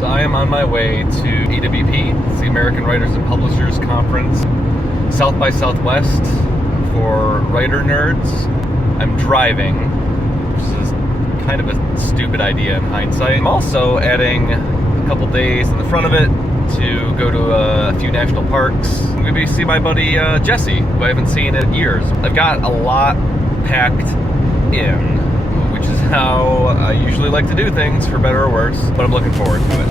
So I am on my way to AWP, it's the American Writers and Publishers Conference, South by Southwest for writer nerds. I'm driving, which is kind of a stupid idea in hindsight. I'm also adding a couple days in the front of it to go to a few national parks. I'm going to see my buddy Jesse, who I haven't seen in years. I've got a lot packed in, which is how I usually like to do things, for better or worse, but I'm looking forward to it.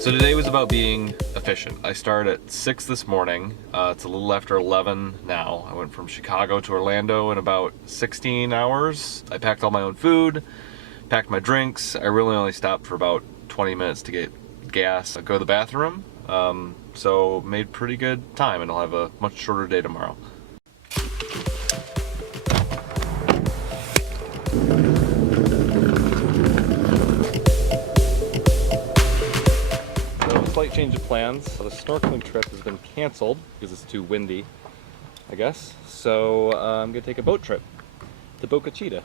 So today was about being efficient. I started at 6 this morning. It's a little after 11 now. I went from Chicago to Orlando in about 16 hours. I packed all my own food, packed my drinks. I really only stopped for about 20 minutes to get gas, go to the bathroom. So made pretty good time, and I'll have a much shorter day tomorrow. Slight change of plans. The snorkeling trip has been canceled because it's too windy, I guess. So I'm gonna take a boat trip to Boca Chita.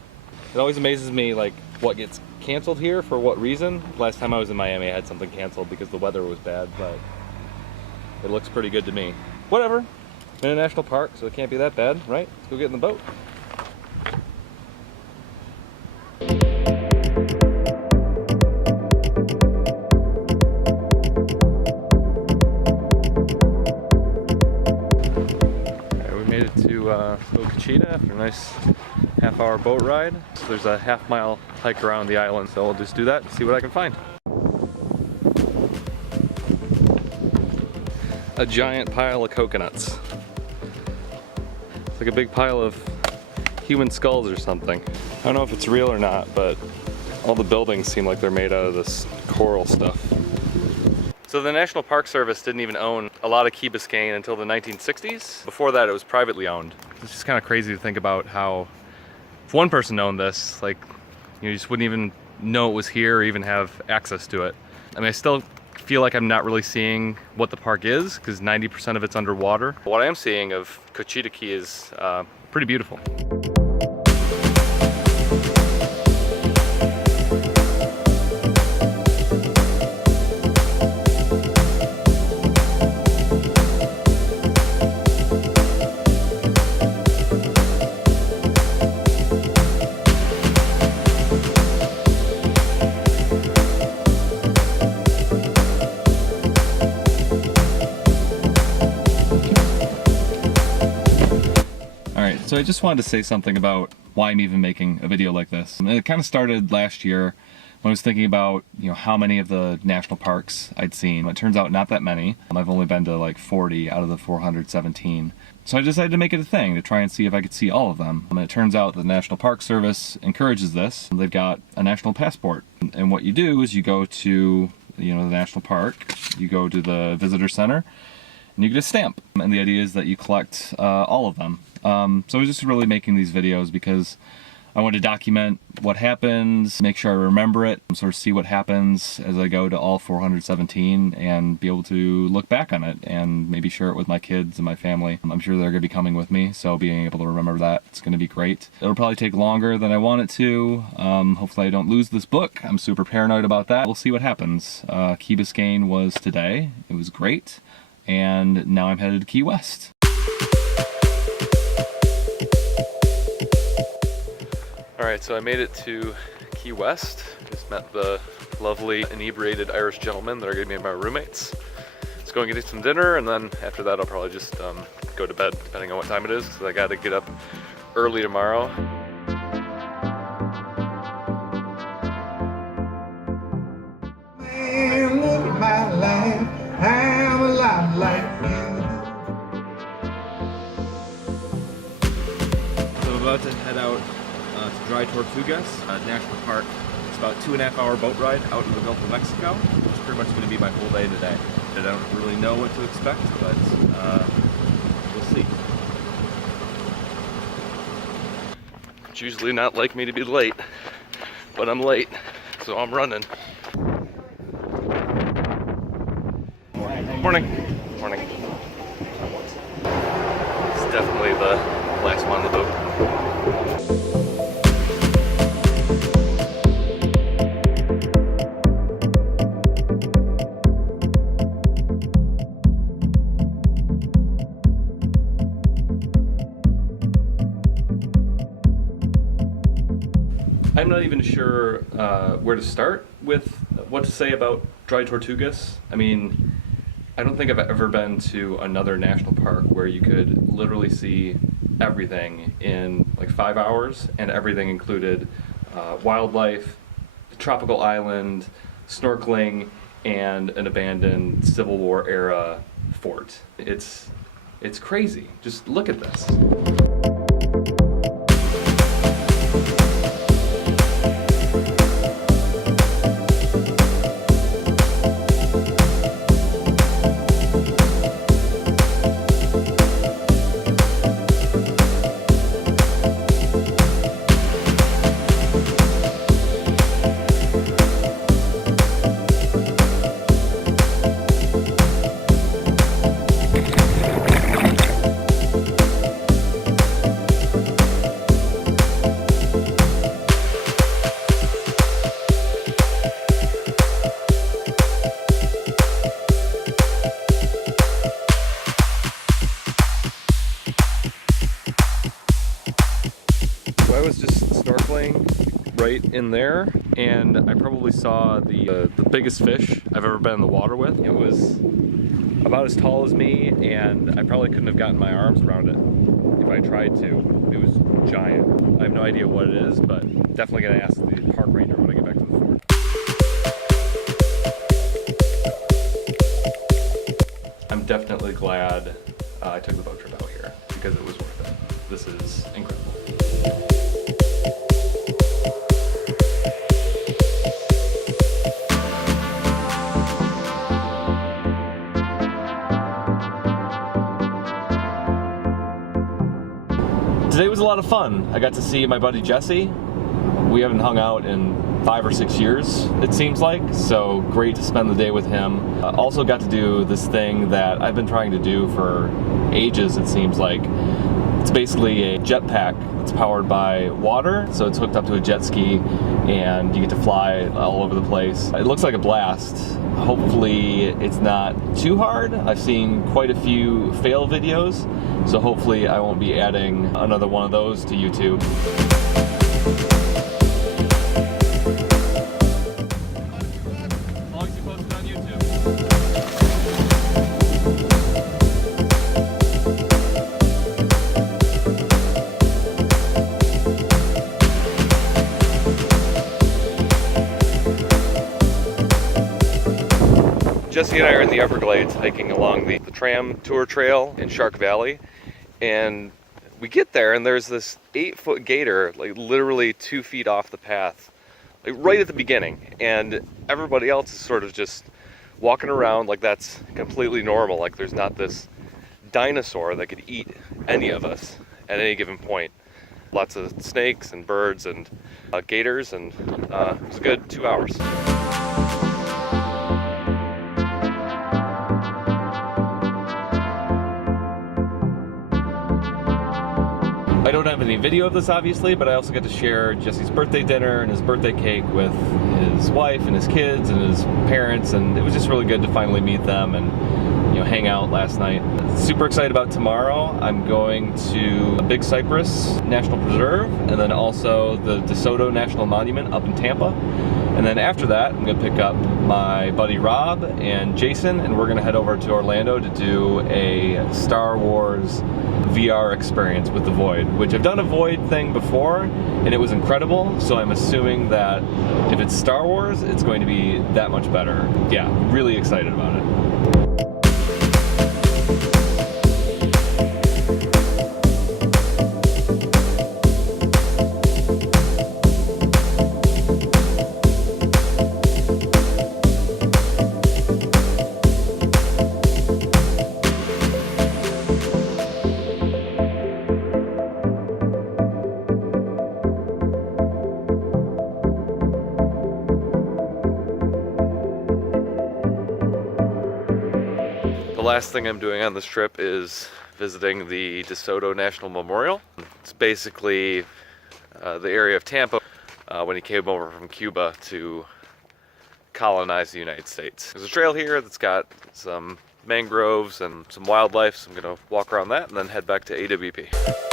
It always amazes me, like, what gets canceled here for what reason. Last time I was in Miami, I had something canceled because the weather was bad, but it looks pretty good to me. Whatever. I'm in a national park, so it can't be that bad, right? Let's go get in the boat. Boca Chita after a nice half-hour boat ride. So there's a half-mile hike around the island, so we'll just do that and see what I can find. A giant pile of coconuts. It's like a big pile of human skulls or something. I don't know if it's real or not, but all the buildings seem like they're made out of this coral stuff. So the National Park Service didn't even own a lot of Key Biscayne until the 1960s. Before that, it was privately owned. It's just kind of crazy to think about how, if one person owned this, like, you just wouldn't even know it was here or even have access to it. I mean, I still feel like I'm not really seeing what the park is, because 90% of it's underwater. What I am seeing of Boca Chita Key is pretty beautiful. So I just wanted to say something about why I'm even making a video like this. And it kind of started last year when I was thinking about, how many of the national parks I'd seen. It turns out not that many. I've only been to like 40 out of the 417. So I decided to make it a thing to try and see if I could see all of them. And it turns out the National Park Service encourages this. They've got a national passport. And what you do is you go to, the national park, you go to the visitor center, and you get a stamp. And the idea is that you collect all of them. So I was just really making these videos because I want to document what happens, make sure I remember it, sort of see what happens as I go to all 417 and be able to look back on it and maybe share it with my kids and my family. I'm sure they're going to be coming with me, so being able to remember that, it's going to be great. It'll probably take longer than I want it to. Hopefully I don't lose this book. I'm super paranoid about that. We'll see what happens. Key Biscayne was today. It was great. And now I'm headed to Key West. Alright, so I made it to Key West. Just met the lovely inebriated Irish gentlemen that are going to be my roommates. Let's go and get some dinner, and then after that I'll probably just go to bed, depending on what time it is, because I got to get up early tomorrow. Man, look at my life. I'm a lot like you. So I'm about to head out to Dry Tortugas National Park. It's about a 2.5 hour boat ride out in the Gulf of Mexico, which is pretty much going to be my whole day today. I don't really know what to expect, but we'll see. It's usually not like me to be late, but I'm late, so I'm running. Morning. Morning. It's definitely definitely the last one on the boat. I'm not even sure where to start with what to say about Dry Tortugas. I mean, I don't think I've ever been to another national park where you could literally see everything in like 5 hours, and everything included wildlife, a tropical island, snorkeling, and an abandoned Civil War era fort. It's crazy. Just look at this. So I was just snorkeling right in there, and I probably saw the biggest fish I've ever been in the water with. It was about as tall as me, and I probably couldn't have gotten my arms around it if I tried to. It was giant. I have no idea what it is, but definitely gonna ask the park ranger when I get back to the fort. I'm definitely glad I took the boat trip out here, because it was worth it. This is incredible. Today was a lot of fun. I got to see my buddy Jesse. We haven't hung out in 5 or 6 years, it seems like, so great to spend the day with him. Also got to do this thing that I've been trying to do for ages, it seems like. It's basically a jetpack that's powered by water, so it's hooked up to a jet ski, and you get to fly all over the place. It looks like a blast. Hopefully it's not too hard. I've seen quite a few fail videos, so hopefully I won't be adding another one of those to YouTube. Jesse and I are in the Everglades hiking along the tram tour trail in Shark Valley, and we get there and there's this 8-foot gator like literally 2 feet off the path, like right at the beginning, and everybody else is sort of just walking around like that's completely normal, like there's not this dinosaur that could eat any of us at any given point. Lots of snakes and birds and gators, and it was a good 2 hours. I don't have any video of this obviously, but I also get to share Jesse's birthday dinner and his birthday cake with his wife and his kids and his parents, and it was just really good to finally meet them and, you know, hang out last night. Super excited about tomorrow. I'm going to Big Cyprus National Preserve, and then also the DeSoto National Monument up in Tampa. And then after that, I'm gonna pick up my buddy Rob and Jason, and we're gonna head over to Orlando to do a Star Wars VR experience with the Void, which I've done a Void thing before, and it was incredible, so I'm assuming that if it's Star Wars, it's going to be that much better. Yeah, really excited about it. The last thing I'm doing on this trip is visiting the DeSoto National Memorial. It's basically the area of Tampa when he came over from Cuba to colonize the United States. There's a trail here that's got some mangroves and some wildlife, so I'm gonna walk around that and then head back to AWP.